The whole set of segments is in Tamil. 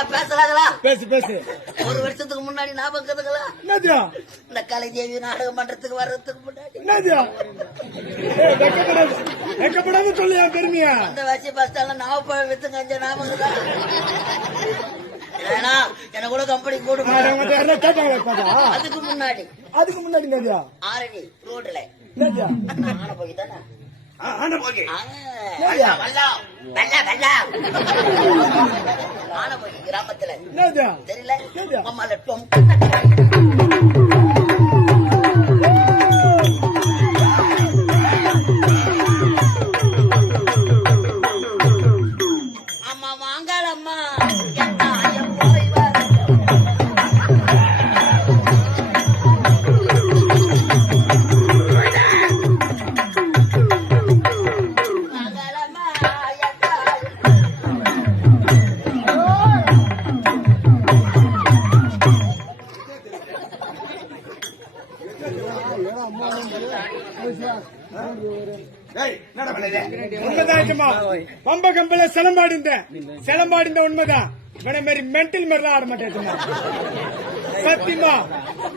ஐயா பேசுறாங்களா? பேசு பேசு. ஒரு வருஷத்துக்கு முன்னாடி ஞாபகம் இருக்குதுங்களா? என்னது இந்த கலைதேவி நாடகம் பண்றதுக்கு வர்றதுக்கு முன்னாடி என்னது வெக்கப்படாம சொல்லியா பெருமையா? அந்த வச்சு பஸ் ஸ்டாண்ட்ல நாவப்பழம் வித்துங்க ஞாபகம் தான். ஏன்னா என்ன கூட கம்பெனி கூட்டு அதுக்கு முன்னாடி என்னது ஆரணி ரோடுல என்னது ஆன போய்தானே ஆனபோகி கிராமத்துல என்னது தெரியல அம்மால டொம் அம்மா வாங்கால அம்மா போய் வர பம்ப கம்பல சிலம்பாடிந்த உண்மைதான். இவனை மாதிரி மென்டல் மாதிரிலாம் ஆட மாட்டேன். சத்தியமா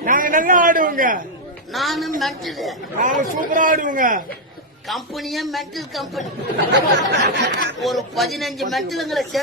நாங்க நல்லா ஆடுவோங்க. நானும் மென்டல். நாங்க சூப்பரா ஆடுவோங்க. கம்பெனியே மென்டல் கம்பெனி. ஒரு 15 மென்டலுங்களை சேர்த்து